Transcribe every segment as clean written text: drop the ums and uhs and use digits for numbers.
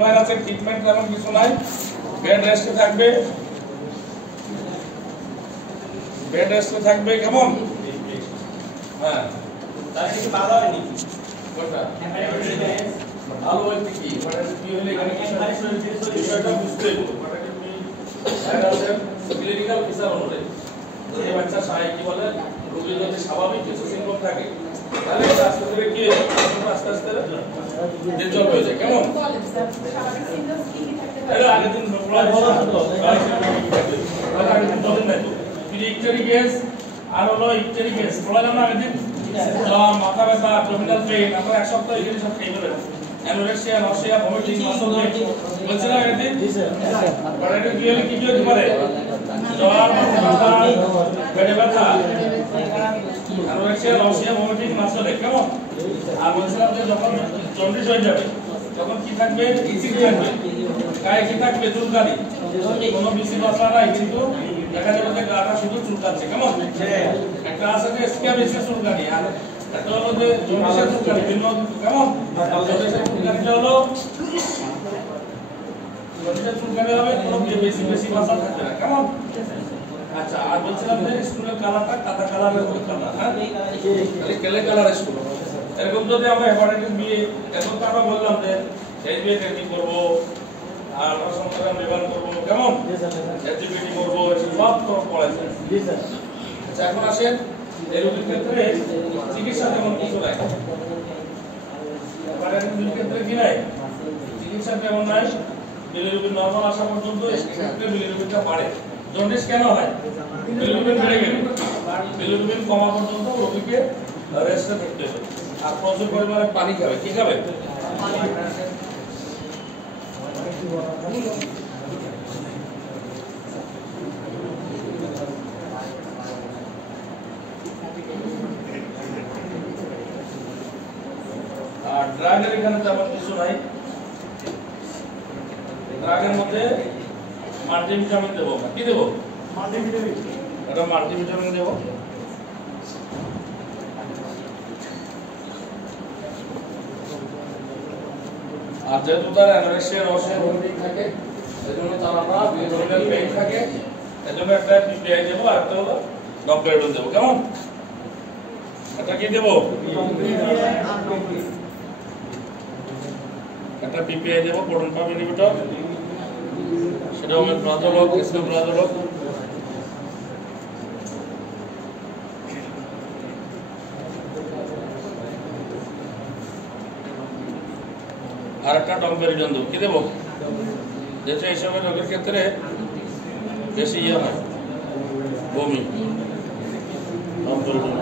ভাইরাসের ট্রিটমেন্ট তেমন কিছু নাই, বেড রেস্টে থাকবে, বেড রেস্টে থাকবে। কেমন? হ্যাঁ, তার কিছু ভালো হয়নি। কোনটা ভালো বলতে কি মানে কি হলে এখানে বিষয়টা বুঝতে হবে। ভাইরাসের ক্লিনিক্যাল ফিচার অনুযায়ী যদি বাচ্চা সাহায্য কি বলে রোগী যদি স্বাভাবিক কিছু সিম্পটম থাকে তাহলে আস্তে ধীরে কি আস্তে আস্তে ডেঞ্জার হয়ে যায়। কেমন? আগের দিন ইকটেরিকেস আর হলো ইকটেরিকেস বললাম না আগের দিন, মাথা ব্যথা, অ্যাবডোমিনাল পেইন, আমরা এক সপ্তাহ এগুলো সব খেয়ে ফেলেন, anorexia, nausea, vomiting, muscle pain বলছিলাম আগের দিন। আর এটা কি হলে কি হতে পারে? জ্বর, মাথা ব্যথা, পেটে ব্যথা, অ্যানোরেক্সিয়া, নসিয়া, ভমিটিং, মাসল। কেমন? আর বলছিলাম যে যখন জন্ডিস হয়ে যাবে তখন কি থাকবে? ইসিং থাকবে, গায়ে কি থাকবে? চুলকানি, কোনো বেশি মশলা নাই কিন্তু দেখা যাবে যে গাটা শুধু চুলকাচ্ছে। কেমন? একটা আছে যে স্ক্যাবিসের চুলকানি, আর একটা হলো যে জন্ডিসের চুলকানি ভিন্ন। কেমন? জন্ডিসের চুলকানিটা হলো জন্ডিসের চুলকানি হবে, কোনো বেশি মশলা থাকবে না। কেমন? আচ্ছা, আর বলছিলাম যে স্কুলের কালারটা কাদা কালারের হতে না, হ্যাঁ তাহলে কেলে কালার স্কুল। এরকম যদি আমরা হেপাটাইটিস বি এখন তো আমরা বললাম যে এইচবি টেস্টিং করব, আল্ট্রাসাউন্ড লেভেল করব। কেমন? এসজিপিটি করব, সব তো পড়াচ্ছেন। আচ্ছা, এখন আসেন এই রোগীর ক্ষেত্রে চিকিৎসা তেমন কিছু নাই। হেপাটাইটিস ক্ষেত্রে কি নাই? চিকিৎসা তেমন নাই। বিলিরুবিন নরমাল আসা পর্যন্ত ক্ষেত্রে বিলিরুবিনটা বাড়ে। জন্ডিস কেন হয়? বিলিরুবিন বেড়ে গেলে। বিলিরুবিন কমা পর্যন্ত রোগীকে রেস্টে থাকতে হবে আর প্রচুর পরিমাণে পানি খাবে। কি খাবে? আর ড্রাগের এখানে তেমন কিছু নাই। ড্রাগের মধ্যে মাল্টিভিটামিন দেবো। কি দেবো? মাল্টিভিটামিন। এটা মাল্টিভিটামিন দেবো। আর যেহেতু তার অ্যানোরেক্সিয়া, নসিয়া, ভমিটিং থাকে এজন্য তার আমরা অ্যাবডোমিনাল পেইন থাকে, এজন্য একটা পিপিআই দেবো আর একটা হলো ডপলারডন দেবো। কেমন? এটা কি দেবো? একটা পিপিআই দেবো, প্রোটন পাম্প ইনহিবিটর, সেটা হবে ব্রাজোলক, এসোব্রাজোলক। আর একটা ডম্পেরিডন দেবো। কি দেবো? যেটা এইসবের রোগের ক্ষেত্রে বেশি ইয়ে হয়, বমি। ডম্পেরিডন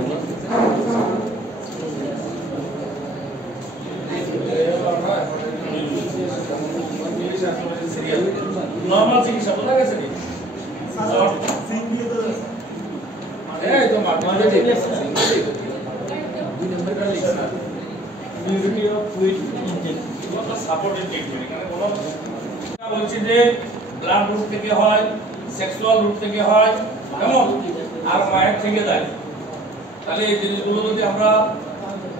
নর্মাল চিকিৎসা বোঝা গেছে কি? এই তো বলছি যে ব্লাড রুট থেকে হয়, সেক্সুয়াল রুট থেকে হয়, কেমন? আর মায়ের থেকে যায়। তাহলে এই জিনিসগুলো যদি আমরা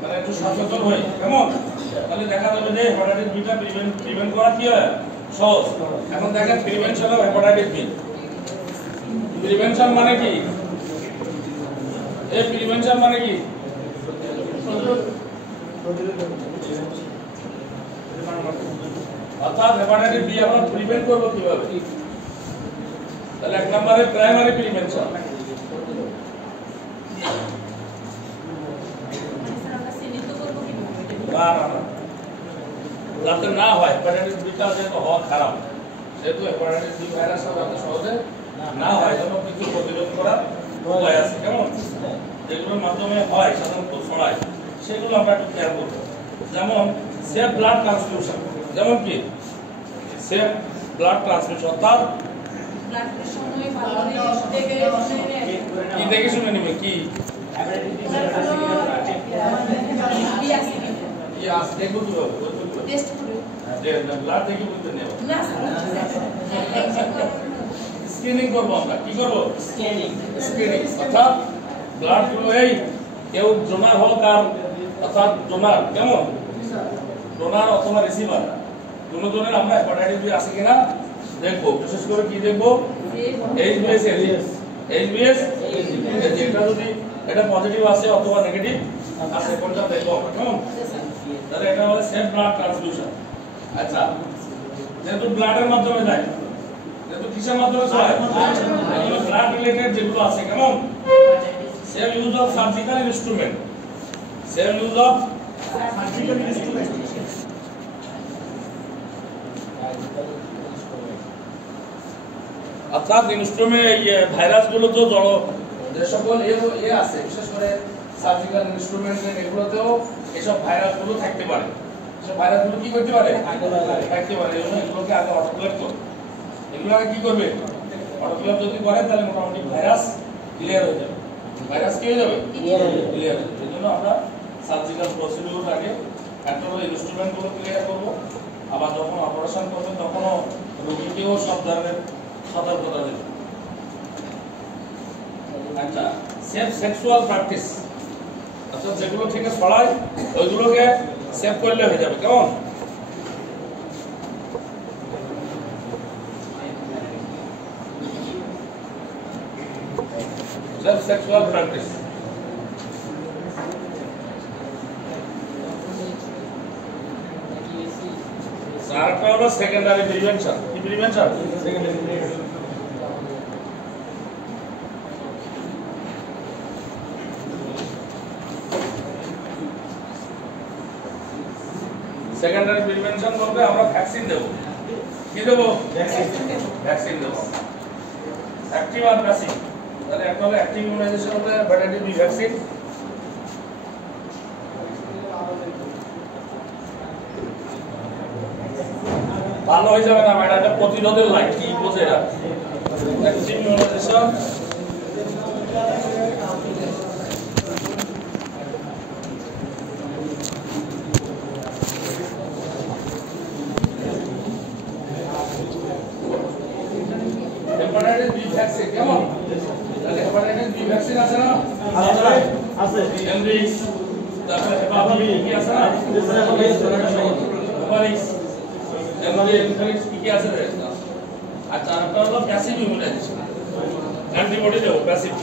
মানে একটু সচেতন হই, কেমন? তাহলে দেখা যাবে যে হেপাটাইটিস বিটা প্রিভেন্ট করা কি হয় সহজ। এখন দেখেন prevention of hepatitis B. Prevention মানে কি? এই প্রিভেনশন মানে কি? অর্থাৎ হেপাটাইটিস বি আমরা প্রিভেন্ট করব কিভাবে? তাহলে এক নম্বরে প্রাইমারি প্রিভেনশন। যাতে না হয় হেপাটাইটিস বিটা যেহেতু হওয়া খারাপ, যেহেতু হেপাটাইটিস বি ভাইরাস যাতে সহজে না হয় জন্য কিছু প্রতিরোধ করার উপায় আছে। কেমন? যেগুলোর মাধ্যমে হয় সাধারণত ছড়ায় সেগুলো আমরা একটু খেয়াল করবো। যেমন সেফ ব্লাড ট্রান্সফিউশন। যেমন কি? সেফ ব্লাড ট্রান্সফিউশন অর্থাৎ কি দেখে শুনে নেবে কি দেখবো ব্লাড দেখে বুঝতে নেব। স্ক্রিনিং করবো আমরা। কি করবো? স্ক্রিনিং। অর্থাৎ ব্লাড গুলো এই কেউ ডোনার হোক আর অর্থাৎ ডোনার, কেমন? ডোনার অথবা রিসিভার কোন ধরনের আমরা হেপাটাইটিস বি আছে কিনা দেখবো, বিশেষ করে কি দেখবো এইচবিএস এইচবিএস এটা যদি এটা পজিটিভ আছে অথবা নেগেটিভ আছে কোনটা দেখবো কেমন। তাহলে এটা হলো সেফ ব্লাড ট্রান্সফিউশন। আচ্ছা যেহেতু ব্লাডের মাধ্যমে যায়, যেহেতু কিসের মাধ্যমে যায়, এগুলো ব্লাড রিলেটেড যেগুলো আছে কেমন, same use of surgical instrument, same use of surgical instrument. অর্থাৎ ইনস্ট্রুমেন্ট এই ভাইরাস গুলো তো জড় যে সকল এ আছে, বিশেষ করে সার্জিক্যাল ইনস্ট্রুমেন্ট এগুলোতেও এইসব ভাইরাস গুলো থাকতে পারে। সব ভাইরাস গুলো কি করতে পারে, থাকতে পারে। এই জন্য এগুলোকে আগে অটোক্লেভ করবে। এগুলো আগে কি করবে, অটোক্লেভ যদি করে তাহলে মোটামুটি ভাইরাস ক্লিয়ার হয়ে যাবে। ভাইরাস কি হয়ে যাবে, ক্লিয়ার হয়ে যাবে। এই জন্য আমরা সার্জিক্যাল প্রসিডিউর আগে একটা হলো ইনস্ট্রুমেন্ট গুলো ক্লিয়ার করব, আবার যখন অপারেশন করবেন তখনও রোগীকেও সব ধরনের সতর্কতা দেব। আচ্ছা সেফ সেক্সুয়াল প্র্যাকটিস, অর্থাৎ যেগুলো থেকে ছড়ায় ওইগুলোকে সেভ করলে হয়ে যাবে কেমন। Safe sexual practice. আরেকটা হলো সেকেন্ডারি প্রিভেনশন। কি প্রিভেনশন, সেকেন্ডারি সেকেন্ডারি প্রিভেনশন বলতে আমরা ভ্যাকসিন দেব। কি দেব, ভ্যাকসিন দেব, অ্যাক্টিভ আর প্যাসিভ। তাহলে একটা হলো অ্যাক্টিভ ইমিউনাইজেশন হলো হেপাটাইটিস বি ভ্যাকসিন। ভালো হয়ে যাবে না ম্যাডাম, এটা প্রতিরোধের লাইন কি বোঝে এটা, active immunisation. Hepatitis B vaccine কেমন, তাহলে হেপাটাইটিস বি ভ্যাকসিন আছে না, আছে এমরিক্স, তারপরে হেপাটাইটিস কি আছে না, হেপারিক্স এমরিক্স কি আছে রে। আচ্ছা আরেকটা হলো প্যাসিভ ইমিউনাইজেশন, অ্যান্টিবডি দেব passive.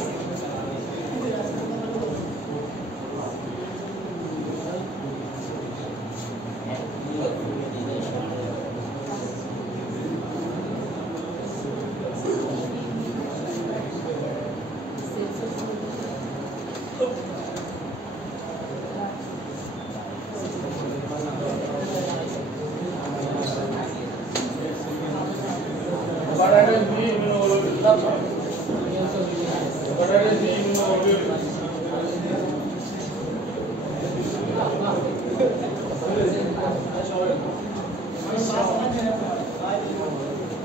Hepatitis B immunoglobulin. Hepatitis B immunoglobulin.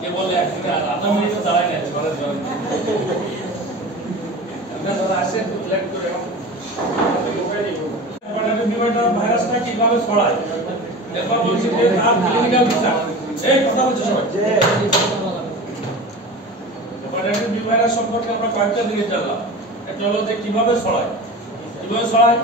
ये बोले एक्चुअली आता मैं तो दवाई नहीं छोड़ दिया हमने थोड़ा ऐसे रिफ्लेक्ट করে হেপাটাইটিস বি ভাইরাসটা কিভাবে ছড়ায় এরপর বলছি যে তার ক্লিনিক্যাল ফিচার। এই কথা বলছি সবাই, হেপাটাইটিস বি ভাইরাস সম্পর্কে আমরা কয়েকটা জিনিস জানলাম। একটা হলো যে কিভাবে ছড়ায়, কিভাবে ছড়ায়,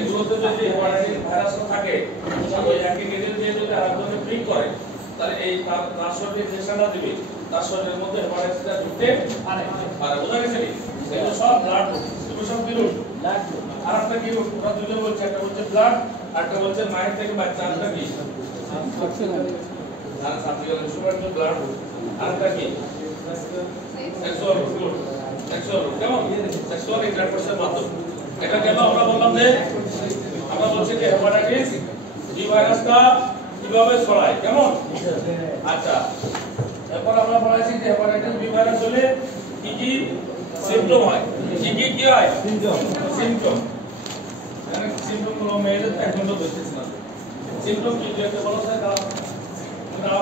এগুলোতে যদি হেপাটাইটিস ভাইরাস থাকে তাহলে একই নিডল দিয়ে যদি আরেকজনকে প্রিক করে তাহলে এই তার শরীরে ইনজেকশনটা দিবে, তার শরীরের মধ্যে হেপাটাইটিসটা ঢুকতে পারে। বোঝা গেছে কি, এগুলো সব ব্লাড, এগুলো সব কি রুট, আর একটা কি রুট, ওরা দুটো বলছে, একটা বলছে ব্লাড আর একটা বলছে মায়ের থেকে বাচ্চা, আরেকটা কি আর সার্জিক্যাল ইনস্ট্রুমেন্ট ব্লাড রুট, আরেকটা কি সেক্সুয়াল রুট। সেক্সুয়াল রুট কেমন, সেক্সুয়াল ইন্টারকোর্সের মাধ্যমে। এটা কেন আমরা বললাম যে আমরা বলছি যে হেপাটাইটিস বি ভাইরাসটা কিভাবে ছড়ায় কেমন। আচ্ছা এরপর আমরা বলেছি যে হেপাটাইটিস বি ভাইরাস হলে কি কি সিম্পটম হয়, কি হয় সিম্পটম। এখানে সিম্পটম গুলো মেয়েদের এখন তো দেখতেছি না, সিম্পটম কি একটা বলো স্যার, দাও না